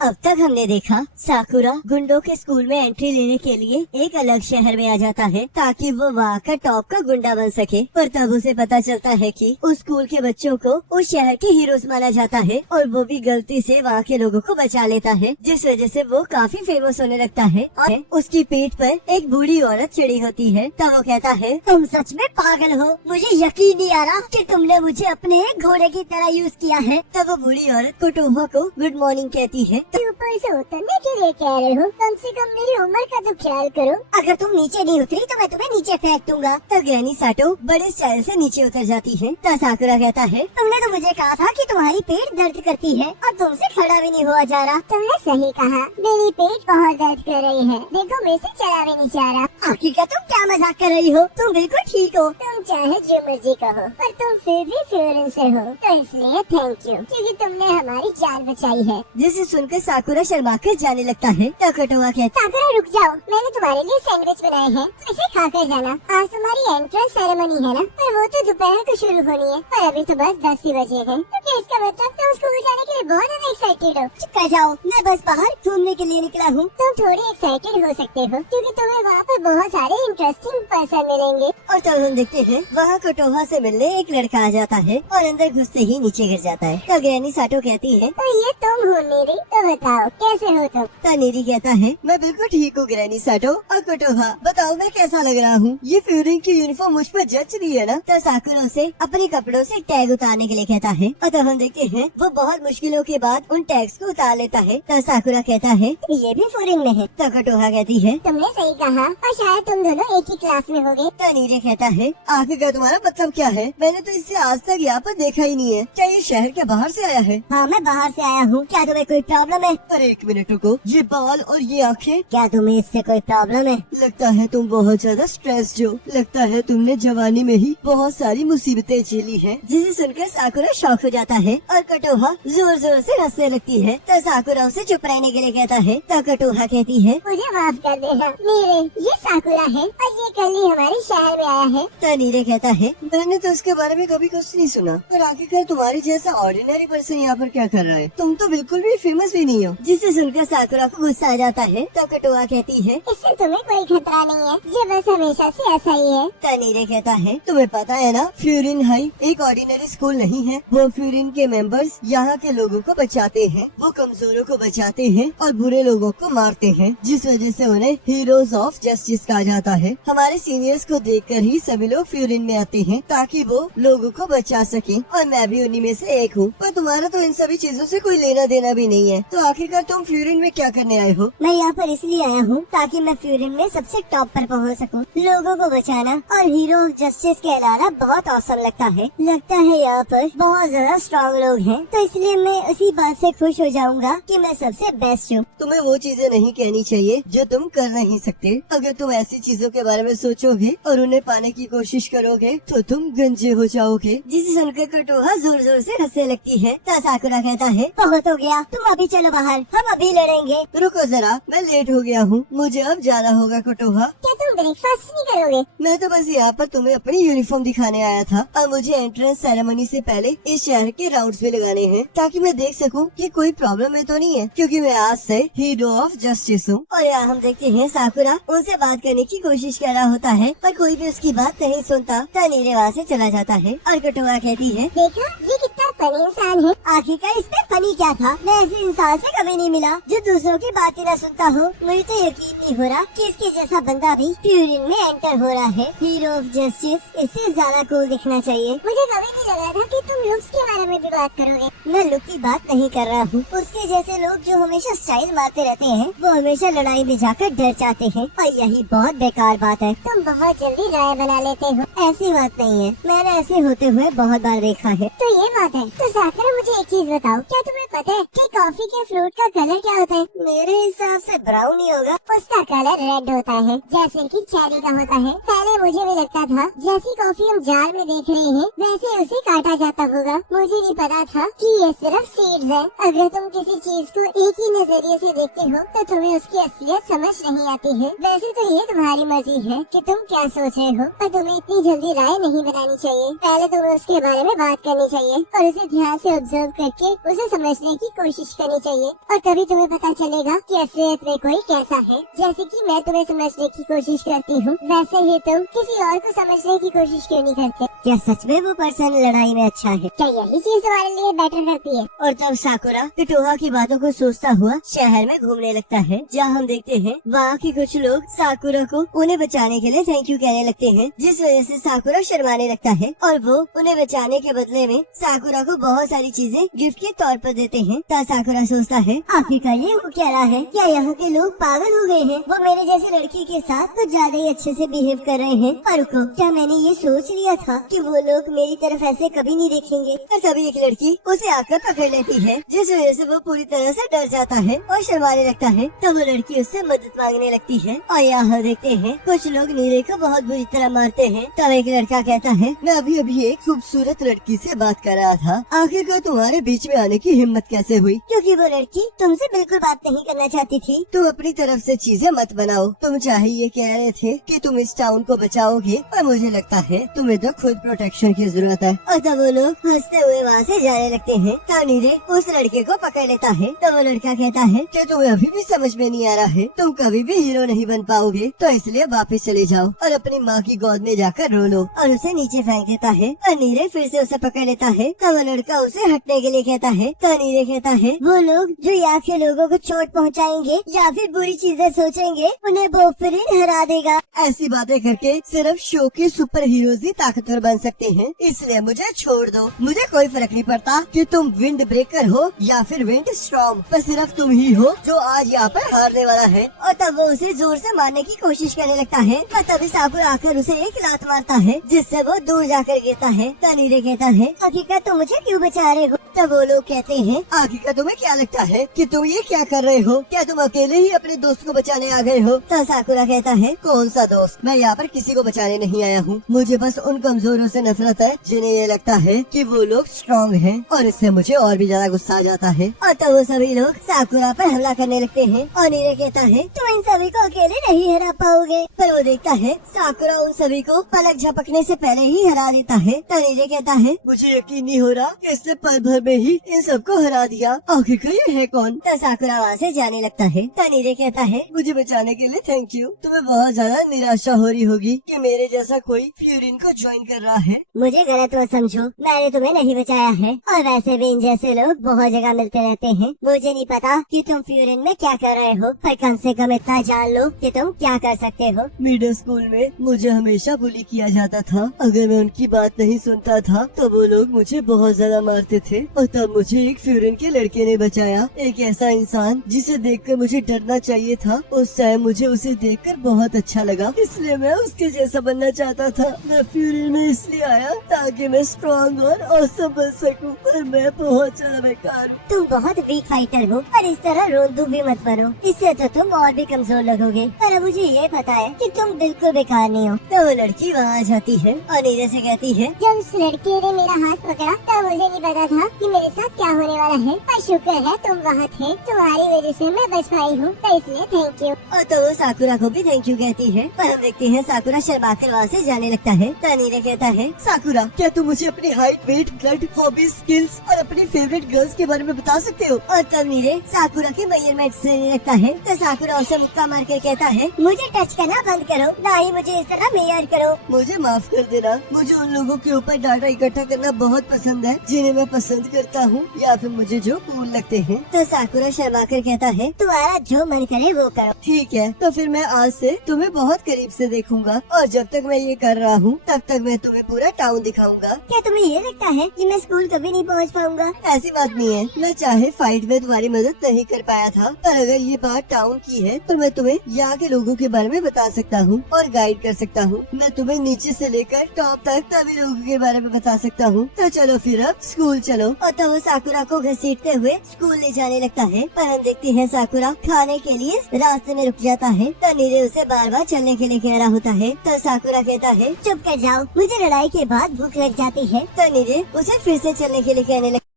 अब तक हमने देखा साकुरा गुंडों के स्कूल में एंट्री लेने के लिए एक अलग शहर में आ जाता है ताकि वो वहाँ का टॉप का गुंडा बन सके, पर तब उसे पता चलता है कि उस स्कूल के बच्चों को उस शहर के हीरोज माना जाता है और वो भी गलती से वहाँ के लोगों को बचा लेता है, जिस वजह से वो काफी फेमस होने लगता है। और उसकी पीठ पर एक बूढ़ी औरत चढ़ी होती है। तब वो कहता है, तुम सच में पागल हो, मुझे यकीन नहीं आ रहा कि तुमने मुझे अपने घोड़े की तरह यूज किया है। तब वो बूढ़ी औरत कोटोहा को गुड मॉर्निंग कहती है। ऊपर से उतरने के लिए कह रहे हो, कम से कम मेरी उम्र का तो ख्याल करो। अगर तुम नीचे नहीं उतरी तो मैं तुम्हें नीचे फेंक दूंगा। तो ग्रैनी साटो बड़े स्टाइल से नीचे उतर जाती है। तो साकुरा कहता है, तुमने तो मुझे कहा था कि तुम्हारी पेट दर्द करती है और तुमसे खड़ा भी नहीं हुआ जा रहा। तुमने सही कहा, मेरी पेट बहुत दर्द कर रही है, देखो मेरे से चला भी नहीं जा रहा। आखिर का तुम क्या मजाक कर रही हो? तुम बिल्कुल ठीक हो। तुम चाहे जो मर्जी कहो, पर तुम फिर भी फ्लोरेंस से हो, तो इसलिए थैंक यू, क्योंकि तुमने हमारी जान बचाई है। जिसे सुनकर साकुरा शर्मा कर जाने लगता है। तो कोटोहा कहता, साकुरा रुक जाओ, मैंने तुम्हारे लिए सैंडविच बनाए हैं, तो इसे खाकर जाना। आज तुम्हारी एंट्रेंस सेरेमनी है ना, पर वो तो दोपहर को शुरू होनी है, पर अभी तो बस 10 ही बजे हैं। तो क्या इसका मतलब तुम स्कूल जाने के लिए बहुत ज्यादा एक्साइटेड हो? चुप रह जाओ, मैं बस बाहर घूमने के लिए निकला हूँ। तुम थोड़ी एक्साइटेड हो सकते हो, क्योंकि तुम्हें वहाँ पर बहुत सारे इंटरेस्टिंग पर्सन मिलेंगे। और तब हम देखते हैं वहाँ कोटोहा से मिलने एक लड़का आ जाता है और अंदर घुसते ही नीचे गिर जाता है। तो ग्रैनी साटो कहती है, तो ये तुम हो नीरी, तो बताओ कैसे हो तुम? तो नीरी कहता है, मैं बिल्कुल ठीक हूँ ग्रैनी साटो। और कोटोहा बताओ मैं कैसा लग रहा हूँ? ये फ्यूरिंग की यूनिफॉर्म मुझ पर जच रही है ना? तो साकुरा उसे अपने कपड़ों से टैग उतारने के लिए कहता है और तब हम देखते हैं वो बहुत मुश्किलों के बाद उन टैग्स को उतार लेता है। तो साकुरा कहता है, ये भी फ्यूरिंग में है। तो कोटोहा कहती है, तुमने सही कहा, और शायद तुम दोनों एक ही क्लास में होगे। तो नीरे कहता है, आखिर का तुम्हारा मतलब क्या है? मैंने तो इससे आज तक यहाँ पर देखा ही नहीं है। क्या ये शहर के बाहर से आया है? हाँ, मैं बाहर से आया हूँ। क्या तुम्हें कोई प्रॉब्लम है? अरे एक मिनट रुको, ये बाल और ये आँखें, क्या तुम्हें इससे कोई प्रॉब्लम है? लगता है तुम बहुत ज्यादा स्ट्रेस्ड हो। लगता है तुमने जवानी में ही बहुत सारी मुसीबतें झेली हैं। जिसे सुनकर साकुरा शॉक हो जाता है और कोटोहा जोर जोर से हंसने लगती है। तो साकुरा उसे चुप रहने के लिए कहता है। तो कोटोहा कहती है, मुझे माफ कर देना नीरे, ये साकुरा है और ये कल ही हमारे शहर में आया है। तो नीरे कहता है, मैंने तो उसके बारे में कभी कुछ नहीं सुना, पर आखिरकार तुम्हारे जैसा ऑर्डिनरी पर्सन यहाँ पर क्या कर रहा है? तुम तो बिल्कुल भी फेमस भी नहीं हो। जिसे सुनकर साकुरा को गुस्सा आ जाता है। तो कोटोहा कहती है, इससे तुम्हें कोई खतरा नहीं है, ये बस हमेशा से ऐसा ही है। तो नीरे कहता है, तुम्हें पता है ना, फ्यूरिन हाई एक ऑर्डिनरी स्कूल नहीं है। वो फ्यूरिन के मेंबर्स यहाँ के लोगों को बचाते हैं, वो कमजोरों को बचाते हैं और बुरे लोगों को मारते हैं, जिस वजह से उन्हें हीरोज ऑफ जस्टिस कहा जाता है। हमारे सीनियर्स को देखकर ही सभी लोग फ्यूरिन में आते हैं ताकि वो लोगों को बचा सके, और मैं भी उन्हीं में से एक हूँ। पर तुम्हारा तो इन सभी चीजों से कोई लेना देना भी नहीं है। तो आखिरकार तुम फ्यूरिन में क्या करने आए हो? मैं यहाँ पर इसलिए आया हूँ ताकि मैं फ्यूरिन में सबसे टॉप पर पहुँच सकूँ। लोगों को बचाना और हीरो ऑफ जस्टिस कहलाना बहुत औसम लगता है। लगता है यहाँ पर बहुत ज्यादा स्ट्रॉन्ग लोग हैं, तो इसलिए मैं उसी बात से खुश हो जाऊंगा कि मैं सबसे बेस्ट हूँ। तुम्हें वो चीजें नहीं कहनी चाहिए जो तुम कर नहीं सकते। अगर तुम ऐसी चीजों के बारे में सोचोगे और उन्हें पाने की कोशिश करोगे तो तुम गंजे हो जाओगे। जिसे सुनकर कोटोहा जोर जोर से हंसने लगती है। तो साकुरा कहता है, बहुत हो गया, तुम अभी चलो बाहर, हम अभी लड़ेंगे। रुको जरा, मैं लेट हो गया हूँ, मुझे अब जाना होगा। कोटोहा, क्या तुम ब्रेकफास्ट नहीं करोगे? मैं तो बस यहाँ पर तुम्हें अपनी यूनिफॉर्म दिखाने आया था और मुझे एंट्रेंस सेरेमनी से पहले इस शहर के राउंड्स भी लगाने हैं ताकि मैं देख सकूं कि कोई प्रॉब्लम है तो नहीं है, क्योंकि मैं आज से हीरो ऑफ जस्टिस हूँ। और यहाँ हम देखते हैं साकुरा उनसे बात करने की कोशिश कर रहा होता है, पर कोई भी उसकी बात नहीं सुनता। तो नीरे वहाँ से चला जाता है और कोटोहा कहती है, देखा ये कितना फनी इंसान है। आखिरकार इसमें फनी क्या था? मैं ऐसे इंसान से कभी नहीं मिला जो दूसरों की बातें न सुनता हो। मुझे तो यकीन नहीं हो रहा कि इसके जैसा बंदा भी फ्यूरिन में एंटर हो रहा है। हीरो ऑफ जस्टिस, इससे ज्यादा कूल दिखना चाहिए। मुझे कभी नहीं लगा था कि तुम लुक्स के बारे में भी बात करोगे। मैं लुक की बात नहीं कर रहा हूँ। उसके जैसे लोग जो हमेशा स्टाइल मारते रहते हैं वो हमेशा लड़ाई में जाकर डर जाते हैं, और यही बहुत बेकार बात है। तुम बहुत जल्दी राय बना लेते हो। ऐसी बात नहीं है, मैंने ऐसे होते हुए बहुत बार देखा है। तो ये बात है। तो साकुरा मुझे एक चीज बताओ, क्या तुम्हें पता है कि कॉफी के फ्रूट का कलर क्या होता है? मेरे हिसाब से ब्राउन ही होगा। उसका कलर रेड होता है, जैसे कि चेरी का होता है। पहले मुझे भी लगता था जैसी कॉफी हम जार में देख रहे हैं वैसे उसे काटा जाता होगा। मुझे नहीं पता था कि ये सिर्फ सीड्स है। अगर तुम किसी चीज को एक ही नजरिए से देखते हो तो तुम्हें उसकी असलियत समझ नहीं आती है। वैसे तो ये तुम्हारी मर्जी है कि तुम क्या सोच रहे हो, पर तुम्हें इतनी जल्दी राय नहीं बनानी चाहिए। पहले तुम्हें उसके बारे में बात करनी चाहिए और उसे ध्यान से ऑब्जर्व करके उसे समझने की कोशिश करनी चाहिए, और तभी तुम्हें पता चलेगा कि असलियत में कोई कैसा है। जैसे कि मैं तुम्हें समझने की कोशिश करती हूँ, वैसे ही तुम किसी और को समझने की कोशिश क्यों नहीं करते? क्या सच में वो पर्सन लड़ाई में अच्छा है? क्या यही चीज तुम्हारे लिए बेटर करती है? और तब साकुरा कटोहा की बातों को सोचता हुआ शहर में घूमने लगता है, जहाँ हम देखते हैं वहाँ के कुछ लोग साकुरा को उन्हें बचाने के लिए थैंक यू कहने लगते हैं, जिस वजह से साकुरा शर्माने लगता है और वो उन्हें बचाने के बदले में साकुरा को बहुत सारी चीजें गिफ्ट के तौर पर देते हैं। तब साकुरा सोचता है आखिरकार ये वो क्या रहा है? क्या यहाँ के लोग पागल हो गए हैं? वो मेरे जैसी लड़की के साथ कुछ ज्यादा ही अच्छे से बिहेव कर रहे हैं। और रुको, क्या मैंने ये सोच लिया था कि वो लोग मेरी तरफ ऐसे कभी नहीं देखेंगे? और तभी एक लड़की उसे आकर पकड़ लेती है, जिस वजह से वो पूरी तरह से डर जाता है और शर्माने लगता है। तो वो लड़की उससे मदद मांगने लगती है और यहाँ देखते हैं कुछ लोग नीरे को बहुत बुरी तरह मारते हैं। तब एक लड़का कहता है, मैं अभी अभी एक खूबसूरत लड़की से बात कर रहा था, आखिरकार तुम्हारे बीच में आने की हिम्मत कैसे हुई? क्योंकि वो लड़की तुमसे बिल्कुल बात नहीं करना चाहती थी। तुम अपनी तरफ से चीजें मत बनाओ। तुम चाहे ये कह रहे थे कि तुम इस टाउन को बचाओगे, और मुझे लगता है तुम्हें तो खुद प्रोटेक्शन की जरूरत है। और तब वो लोग हंसते हुए वहाँ से जाने लगते हैं। तब नीरे उस लड़के को पकड़ लेता है। तब वो लड़का कहता है कि तुम्हें अभी भी समझ में नहीं आ रहा है, तुम कभी भी हीरो नहीं बन पाओगे, तो इसलिए वापस चले जाओ और अपनी माँ की गोद में जाकर रो लो। और उसे नीचे फेंक देता है और नीरे फिर से उसे पकड़ लेता है। तब वो लड़का उसे हटने के लिए कहता है। तो नीरे कहता है, वो लोग जो यहाँ के लोगों को चोट पहुँचाएंगे या फिर बुरी चीजें सोचेंगे, उन्हें बोफरीन हरा देगा। ऐसी बातें करके सिर्फ शो के सुपर हीरोज ही ताकतवर बन सकते हैं, इसलिए मुझे छोड़ दो। मुझे कोई फर्क नहीं पड़ता कि तुम विंड ब्रेकर हो या फिर विंड स्टॉर्म, पर सिर्फ तुम ही हो जो आज यहाँ पर हारने वाला है। और तब वो उसे जोर से मारने की कोशिश करने लगता है, पर तभी साकुरा आकर उसे एक लात मारता है, जिससे वो दूर जाकर गिरता है। तनीरे कहता है, आखिरकार तुम मुझे क्यों बचा रहे हो? तब वो लोग कहते हैं, आखिरकार तुम्हें क्या लगता है कि तुम ये क्या कर रहे हो? क्या तुम अकेले ही अपने दोस्त को बचाने आ गए हो? तब साकुरा कहता है, कौन सा दोस्त? मैं यहाँ पर किसी को बचाने नहीं आया हूँ। मुझे बस उन कमजोरों से नफरत है जिन्हें ये लगता है कि वो लोग स्ट्रॉन्ग हैं, और इससे मुझे और भी ज्यादा गुस्सा आ जाता है। और तब वो सभी लोग साकुरा पर हमला करने लगते हैं और नीरे कहता है, तुम इन सभी को अकेले नहीं हरा पाओगे। पर वो देखता है साकुरा उन सभी को पलक झपकने से पहले ही हरा देता है। तो नीरे कहता है, मुझे यकीन नहीं हो रहा कि इसने पल भर में ही इन सबको हरा दिया। आखिरकार ये है कौन? तो साकुरा वहाँ से जाने लगता है। तो नीरे कहता है, मुझे बचाने के लिए थैंक यू। तुम्हें बहुत ज्यादा निराशा हो रही होगी कि मेरे जैसा कोई फ्यूरिन को ज्वाइन कर रहा है। मुझे गलत मत समझो, मैंने तुम्हें नहीं बचाया है, और वैसे भी इन जैसे लोग बहुत जगह मिलते रहते हैं। मुझे नहीं पता कि तुम फ्यूरिन में क्या कर रहे हो, पर कम से कम इतना जान लो कि तुम क्या कर सकते हो। मिडिल स्कूल में मुझे हमेशा बुली किया जाता था। अगर मैं उनकी बात नहीं सुनता था तो वो लोग मुझे बहुत ज्यादा मारते थे, और तब मुझे एक फ्यूरिन के लड़के ने बचाया। एक ऐसा इंसान जिसे देखकर मुझे डरना चाहिए था। उस टाइम मुझे उसे देखकर बहुत अच्छा लगा, इसलिए मैं उसके जैसा बनना चाहता था। मैं फ्यूरिन में इसलिए आया ताकि मैं स्ट्रॉन्ग और ऑसम बन सकूं, पर मैं बहुत ज्यादा बेकार हूँ। तुम बहुत वीक फाइटर हो, पर इस तरह रोंदू भी मत बनो, इससे तो तुम और भी कमजोर लगोगे। पर अब मुझे ये पता है कि तुम बिल्कुल बेकार नहीं हो। तो वो लड़की वहाँ आ जाती है और नीरे से कहती है, जब उस लड़की ने मेरा हाथ पकड़ा तब मुझे नहीं पता था कि मेरे साथ क्या होने वाला है, पर शुक्र है तुम वहाँ थे, तुम्हारी वजह से मैं बच पाई हूँ, तो इसलिए थैंक यू। और तो वो साकुरा को भी थैंक यू कहती है। पर हम देखते हैं साकुरा शर्माकर वहाँ से जाने लगता है। तो नीरे कहता है, साकुरा क्या तुम मुझे अपनी height, weight, blood, hobbies, skills और अपनी फेवरेट गर्ल्स के बारे में बता सकते हो? और तब नीरे साकुरा के मेजरमेंट्स लेने लगता है। तो साकुरा उसे मुक्का मार कर कहता है, मुझे टच करना बंद करो, ना ही मुझे इस तरह मेजर करो। मुझे माफ कर देना, मुझे उन लोगों के ऊपर डाटा इकट्ठा करना बहुत पसंद है जिन्हें मैं पसंद करता हूँ, या फिर मुझे जो कूल लगते हैं। तो साकुरा शर्मा कर कहता है, तुम्हारा जो मन करे वो करो। ठीक है, तो फिर मैं आज से तुम्हें बहुत करीब से देखूंगा, और जब तक मैं ये कर रहा हूँ तब तक मैं तुम्हें पूरा टाउन दिखाऊंगा। क्या तुम्हें ये लगता है कि मैं स्कूल कभी नहीं पहुँच पाऊंगा? ऐसी बात नहीं है, मैं चाहे फाइट में तुम्हारी मदद नहीं कर पाया था, पर अगर ये बात टाउन की है तो मैं तुम्हें यहाँ के लोगों के बारे में बता सकता हूँ और गाइड कर सकता हूँ। मैं तुम्हें नीचे से लेकर टॉप तक सभी लोगों के बारे में बता सकता हूँ। तो चलो फिर अब स्कूल चलो। और तब वो साकुरा को घसीटते हुए स्कूल ले जाने लगता है। पर हम देखते हैं साकुरा खाने के लिए रास्ते में रुक जाता है। तो नीरे उसे बार बार चलने के लिए कह रहा होता है। तो साकुरा कहता है, चुप कर जाओ, मुझे लड़ाई के बाद भूख लग जाती है। तो नीरे उसे फिर से चलने के लिए कहने लगता है।